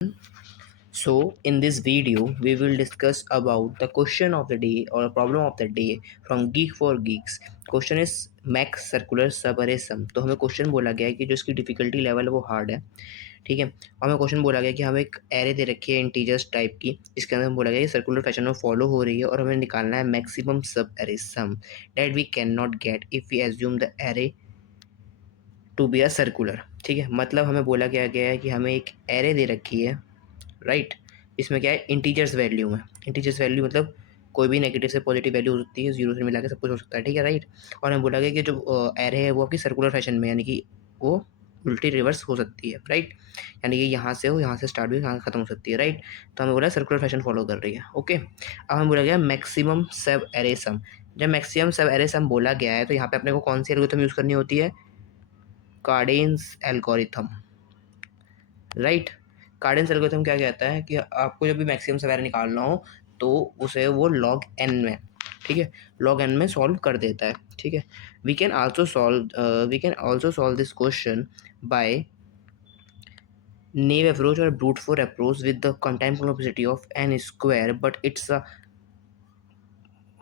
So in this video we will discuss about the question of the day or problem of the day from Geek for Geeks. Question is max circular subarray sum. तो हमें question बोला गया है कि जो इसकी difficulty level है वो हार्ड है, ठीक है। और हमें क्वेश्चन बोला गया कि हमें एक एरे दे रखी है इंटीजर्स टाइप की, इसके अंदर बोला गया कि सर्कुलर फैशन में फॉलो हो रही है और हमें निकालना है मैक्सिमम सब array sum that we can not get if we assume the array to be a circular, ठीक है। मतलब हमें बोला गया है कि हमें एक एरे दे रखी है, राइट। इसमें क्या है, इंटीजर्स वैल्यू में। इंटीजर्स वैल्यू मतलब कोई भी नेगेटिव से पॉजिटिव वैल्यू हो सकती है, जीरो से मिला के सब कुछ हो सकता है, ठीक है, राइट। और हमें बोला गया कि जो एरे है वो आपकी सर्कुलर फैशन में, यानी कि वो उल्टी रिवर्स हो सकती है, राइट। यानी कि यहाँ से हो, यहाँ से स्टार्ट हुई, यहाँ खत्म हो सकती है, राइट। तो हमें बोला सर्कुलर फैशन फॉलो कर रही है, ओके। अब हमें बोला गया मैक्सिमम सब एरे सम। जब मैक्सिमम सब एरे सम बोला गया है तो यहाँ पे अपने को कौन सी एल्गोरिथम यूज़ करनी होती है, कार्डेन्स एल्गोरिथम, राइट। कार्डेन्स एल्गोरिथम क्या कहता है कि आपको जब भी मैक्सिमम सवेरा निकालना हो तो उसे वो लॉग एन में, ठीक है, लॉग एन में सॉल्व कर देता है, ठीक है। We can also solve this question by naive approach or brute force approach with the time complexity of n square, but it's a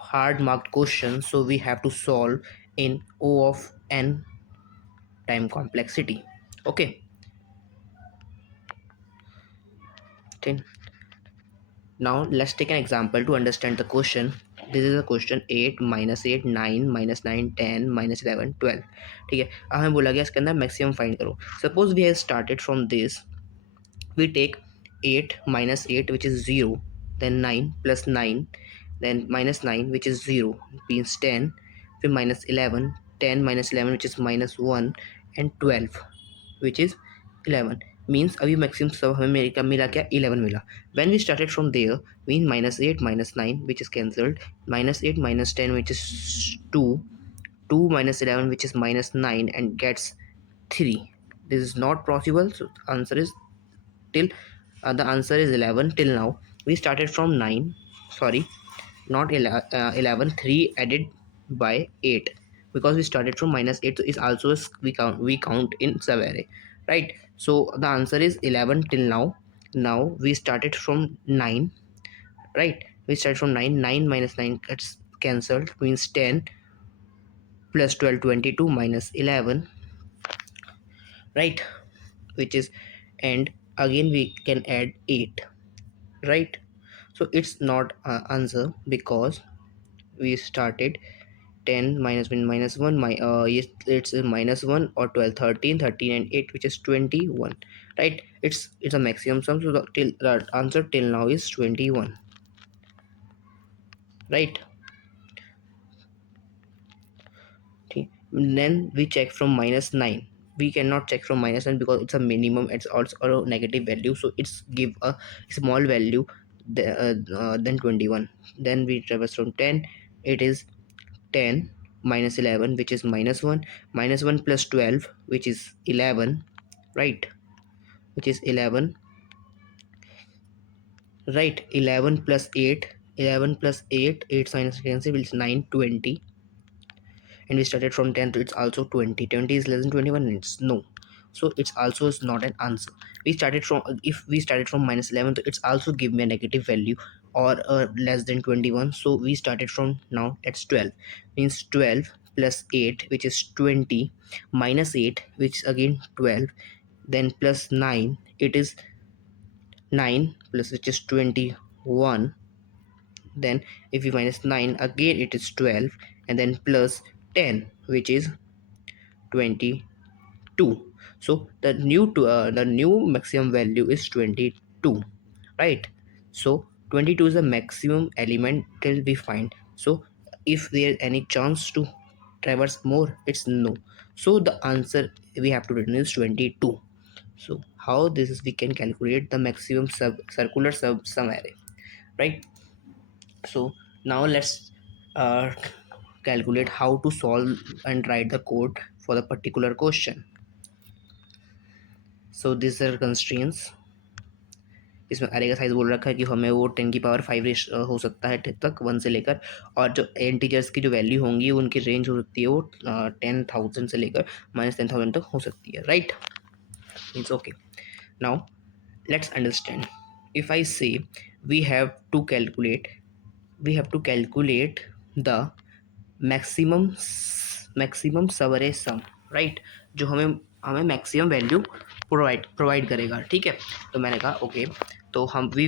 hard marked question, so we have to solve in O of n time complexity, okay. Then now let's take an example to understand the question. This is a question 8 minus 8 9 minus 9 10 minus 11 12, ठीक है। अब हमें बोला गया इसके अंदर maximum find करो। Suppose we have started from this, we take 8 minus 8 which is 0, then 9 plus 9, then minus 9 which is 0 means 10, फिर minus 11, 10 minus 11 which is minus 1, and 12 which is 11 means अभी मैक्सिमम सब हमें मिला क्या, 11 मिला। when we started from there mean minus 8 minus 9 which is cancelled, minus 8 minus 10 which is 2, 2 minus 11 which is minus 9 and gets 3. This is not possible, so answer is till the answer is 11 till now. We started from 9, sorry, not 11, 3 added by 8, because we started from minus 8, so is also we count in sub array, right. So the answer is 11 till now. Now we started from 9, right. We started from 9, 9 minus 9 gets cancelled means 10 plus 12 22 minus 11, right, which is, and again we can add 8, right. So it's not answer because we started 10 minus 1 minus 1 yes, it's a minus 1 or 12 13 13 and 8 which is 21, right. It's a maximum sum, so the answer till now is 21, right. Okay. Then we check from minus 9. We cannot check from minus 9 because it's a minimum, it's also a negative value, so it's give a small value than 21. Then we traverse from 10, it is 10 minus 11 which is minus 1, minus 1 plus 12 which is 11, right, which is 11, right. 11 plus 8, 11 plus 8, 8 minus cancel is 9 20, and we started from 10, so it's also 20. 20 is less than 21, it's no, so it's also is not an answer. We started from, if we started from minus 11, so it's also give me a negative value or less than 21, so we started from now, that's 12 means 12 plus 8 which is 20 minus 8 which is again 12, then plus 9, it is 9 plus which is 21, then if we minus 9 again it is 12, and then plus 10 which is 22. So the new maximum value is 22, right. So 22 is the maximum element till we find. So if there is any chance to traverse more, it's no, so the answer we have to return is 22. So how this is, we can calculate the maximum circular sum array, right. So now let's uh, calculate how to solve and write the code for the particular question. So these are constraints. इसमें अरे का size बोल रखा है कि हमें वो 10⁵ हो सकता है तक 1 से लेकर, और जो इंटीजर्स की जो वैल्यू होंगी उनकी रेंज हो सकती है वो 10,000 से लेकर -10,000 तक हो सकती है, right. Means okay. Now let's understand. If I say we have to calculate the maximum Subarray sum, right, जो हमें हमें मैक्सिमम वैल्यू प्रोवाइड करेगा, ठीक है। तो मैंने कहा ओके, तो हम वी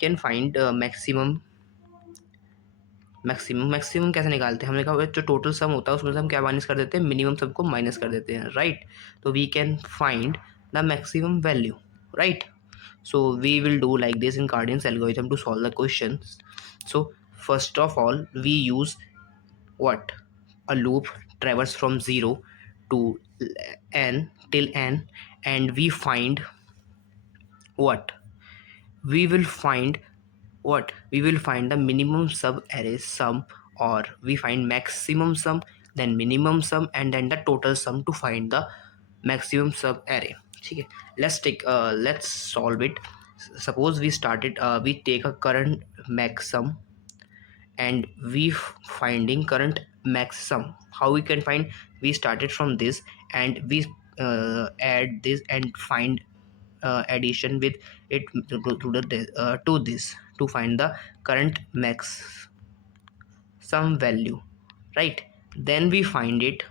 कैन फाइंड मैक्सिमम कैसे निकालते हैं। हमने कहा जो टोटल सम होता है उसमें से हम क्या माइनस कर देते हैं, मिनिमम सम को माइनस कर देते हैं, राइट। तो we can find the maximum value, right. So we will do like this in Kadane's algorithm to solve the questions. So first of all, we use what? A loop traverse from 0 to n till n, and we find what? We will find what? We will find the minimum sub array sum, or we find maximum sum, then minimum sum, and then the total sum to find the maximum sub array. ठीक है, let's solve it. Suppose we take a current max sum, and we finding current max sum. How we can find? We started from this, and we add this and find addition with it to this to find the current max sum value, right. Then we find it,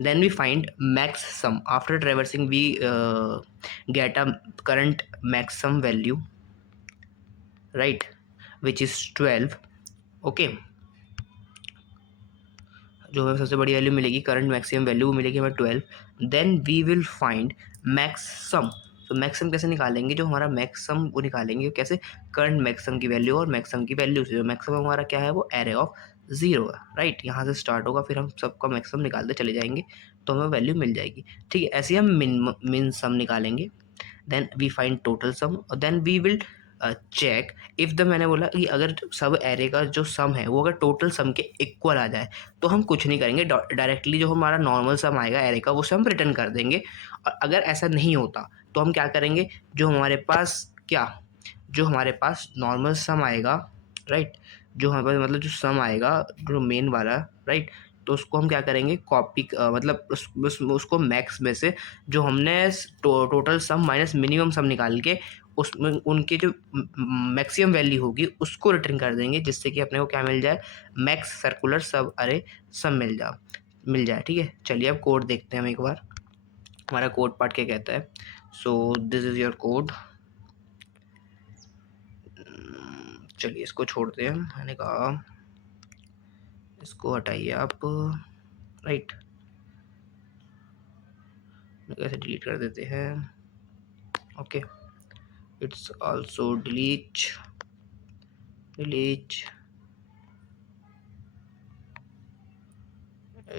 then we find max sum. After traversing, we get a current max sum value, right, which is 12, okay। जो हमें सबसे बड़ी value मिलेगी, current maximum value, वो मिलेगी हमें 12। Then we will find max sum. तो max sum कैसे निकालेंगे, जो हमारा मैक्सम वो निकालेंगे कैसे, करंट मैक्सम की वैल्यू और मैक्सम की वैल्यू से। जो मैक्सम हमारा क्या है, वो एरे ऑफ 0 है, राइट। यहाँ से स्टार्ट होगा, फिर हम सबका मैक्सम निकालते चले जाएंगे तो हमें वैल्यू मिल जाएगी, ठीक है। ऐसे हम मिन सम निकालेंगे, then we find total sum, और then we will check if the, मैंने बोला कि अगर सब एरे का जो सम है वो अगर टोटल सम के इक्वल आ जाए तो हम कुछ नहीं करेंगे, डायरेक्टली जो हमारा नॉर्मल सम आएगा एरे का वो सम रिटर्न कर देंगे। और अगर ऐसा नहीं होता तो हम क्या करेंगे, जो हमारे पास नॉर्मल सम आएगा, राइट, जो हमारे पास मतलब जो सम आएगा जो मेन वाला, राइट, तो उसको हम क्या करेंगे, कॉपी मतलब उसको मैक्स में से जो हमने टोटल सम माइनस मिनिमम सम निकाल के उसमें उनकी जो मैक्सिमम वैल्यू होगी उसको रिटर्न कर देंगे, जिससे कि अपने को क्या मिल जाए, मैक्स सर्कुलर सब अरे सम मिल जाए, ठीक है। चलिए अब कोड देखते हैं हम एक बार, हमारा कोड पार्ट क्या कहता है। So this is your code. चलिए इसको छोड़ते हैं, मैंने कहा इसको हटाइए आप, राइट, कैसे डिलीट कर देते हैं, okay. It's also delete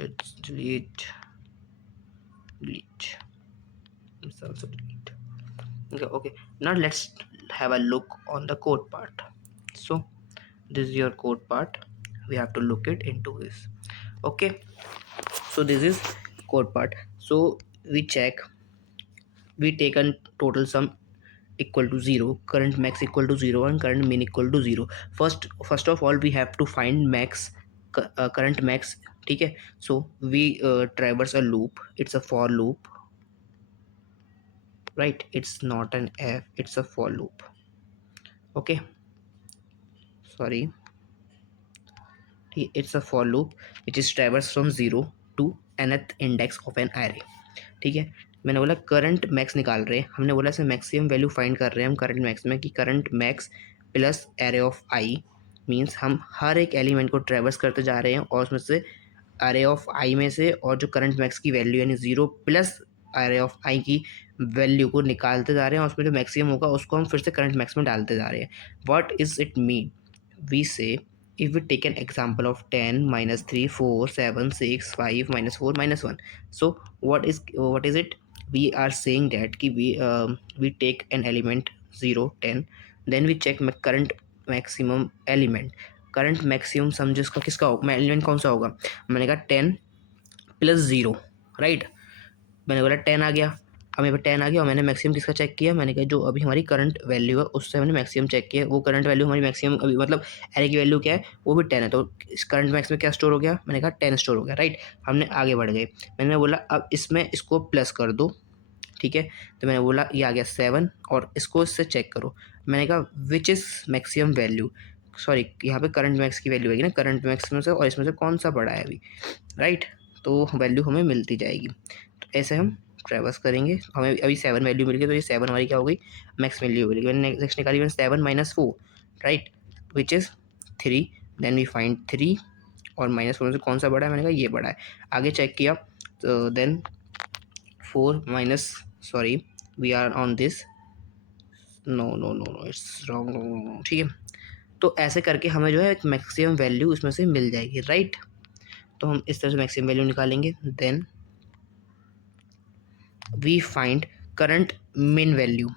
it's delete it's also delete, okay. Now let's have a look on the code part. So this is your code part, we have to look it into this, okay. So this is code part. So we take a total sum equal to 0, current max equal to 0, and current min equal to 0. First of all we have to find current max, ठीक है। So we traverse a loop, it's a for loop, right, it's not an f, it's a for loop, okay, sorry, it's a for loop which is traverse from 0 to nth index of an array, ठीक है। मैंने बोला current max निकाल रहे हैं, हमने बोला इसमें मैक्सिमम वैल्यू फाइंड कर रहे हैं हम करंट मैक्स में, कि current max plus array of I, means हम हर एक एलिमेंट को ट्रेवर्स करते जा रहे हैं और उसमें से एरे ऑफ आई में से, और जो करंट मैक्स की वैल्यू यानी 0 प्लस एरे ऑफ आई की वैल्यू को निकालते जा रहे हैं, और उसमें जो मैक्सिमम होगा उसको हम फिर से करंट मैक्स में डालते जा रहे हैं। What is it mean, we say if we take an example of 10 minus 3 4 7 6 5 minus 4 minus 1, so what is it, we are saying that कि we take an element 0 10, then we check current maximum element, current maximum सम जिसका किसका होगा, element कौन सा होगा, मैंने कहा 10 plus 0, right, मैंने बोला 10 आ गया, अब मेरे पास 10 आ गया और मैंने मैक्सिमम किसका चेक किया, मैंने कहा जो अभी हमारी करंट वैल्यू है उससे मैंने मैक्सिमम चेक किया, वो करंट वैल्यू हमारी मैक्सिमम अभी मतलब एरे की वैल्यू क्या है, वो भी 10 है, तो इस करंट मैक्स में क्या स्टोर हो गया, मैंने कहा 10 स्टोर हो गया, राइट। हमने आगे बढ़ गए, मैंने बोला अब इसमें इसको प्लस कर दो, ठीक है। तो मैंने बोला ये आ गया 7 और इसको इससे चेक करो। मैंने कहा which is maximum value, sorry यहाँ पे करंट मैक्स की वैल्यू आएगी ना, करंट मैक्स में से और इसमें से कौन सा बड़ा है अभी, राइट। तो वैल्यू हमें मिलती जाएगी। तो ऐसे हम ट्रेवर्स करेंगे, हमें अभी 7 वैल्यू मिल गई, तो ये 7 हमारी क्या हो गई, मैक्स वैल्यू हो गई। मैंने नेक्स्ट निकाली मैंने 7 minus 4, right, which is 3। Then we find 3 और माइनस 4 में से कौन सा बड़ा है, मैंने कहा ये बड़ा है। आगे चेक किया तो then 4 minus, sorry we are on this, no no no no it's wrong, ठीक है। तो ऐसे करके हमें जो है एक मैक्सिमम वैल्यू उसमें से मिल जाएगी, राइट। तो हम इस तरह से मैक्सिमम वैल्यू निकालेंगे। Then we find current min value,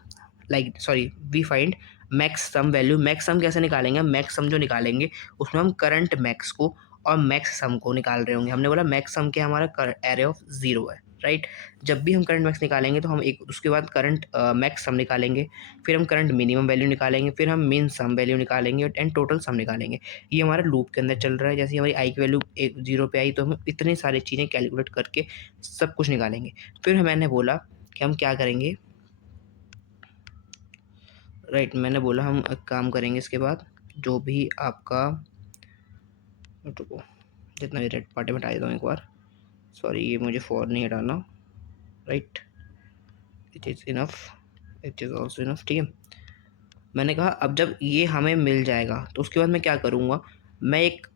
like sorry we find max sum value. Max sum कैसे निकालेंगे, मैक्स सम जो निकालेंगे उसमें हम करंट मैक्स को और मैक्स सम को निकाल रहे होंगे। हमने बोला मैक्स सम के हमारा एरे ऑफ 0 है, राइट। जब भी हम करंट मैक्स निकालेंगे तो हम एक उसके बाद करंट मैक्स सम निकालेंगे, फिर हम करंट मिनिमम वैल्यू निकालेंगे, फिर हम मिन सम वैल्यू निकालेंगे एंड टोटल सम निकालेंगे। ये हमारा लूप के अंदर चल रहा है। जैसे हमारी आई की वैल्यू 0 पे आई तो हम इतनी सारी चीज़ें कैलकुलेट करके सब कुछ निकालेंगे। फिर मैंने बोला कि हम क्या करेंगे, राइट, मैंने बोला हम एक काम करेंगे इसके बाद, जो भी आपका, रुको जितना भी रेड पार्ट हटा देता हूँ एक बार, सॉरी ये मुझे फॉर नहीं हटाना, right, it is enough, it is also enough, ठीक है। मैंने कहा अब जब ये हमें मिल जाएगा तो उसके बाद मैं क्या करूँगा, मैं एक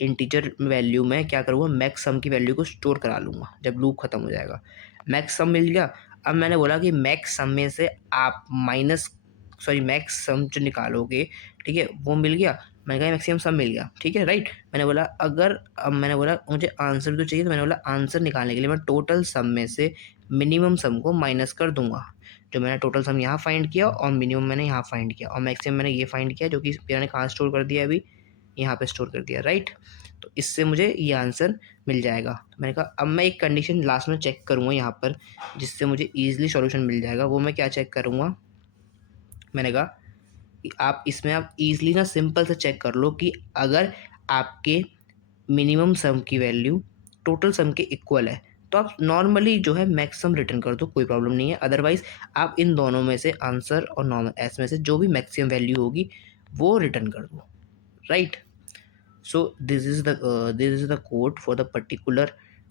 इंटीजर वैल्यू में क्या करूँगा, मैक्स सम की वैल्यू को स्टोर करा लूँगा जब लूप ख़त्म हो जाएगा। मैक्स सम मिल गया। अब मैंने बोला कि मैक्स सम में से आप माइनस, सॉरी मैक्स सम जो निकालोगे, ठीक है, वो मिल गया। मैंने कहा मैक्सिमम सम मिल गया, ठीक है, राइट। मैंने बोला अगर, अब मैंने बोला मुझे आंसर भी तो चाहिए, तो मैंने बोला आंसर निकालने के लिए मैं टोटल सम में से मिनिमम सम को माइनस कर दूंगा। जो मैंने टोटल सम यहाँ फाइंड किया और मिनिमम मैंने यहाँ फाइंड किया और मैक्सिमम मैंने ये फाइंड किया, जो कि मैंने कहाँ स्टोर कर दिया, अभी यहाँ पे स्टोर कर दिया, राइट। तो इससे मुझे ये आंसर मिल जाएगा। तो मैंने कहा अब मैं एक कंडीशन लास्ट में चेक करूँगा यहाँ पर, जिससे मुझे ईजिली सॉल्यूशन मिल जाएगा। वो मैं क्या चेक करूँगा, मैंने कहा कि आप इसमें आप ईजिली ना सिंपल से चेक कर लो कि अगर आपके मिनिमम सम की वैल्यू टोटल सम के इक्वल है तो आप नॉर्मली जो है मैक्सिमम रिटर्न कर दो, कोई प्रॉब्लम नहीं है। अदरवाइज आप इन दोनों में से आंसर और नॉर्मल एस में से जो भी मैक्सिमम वैल्यू होगी वो रिटर्न कर दो, right. So this is the code for the particular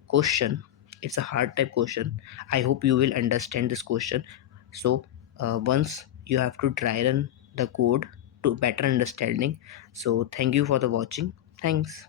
question. It's a hard type question. I hope you will understand this question. So once you have to try run the code to better understanding. So thank you for the watching. Thanks.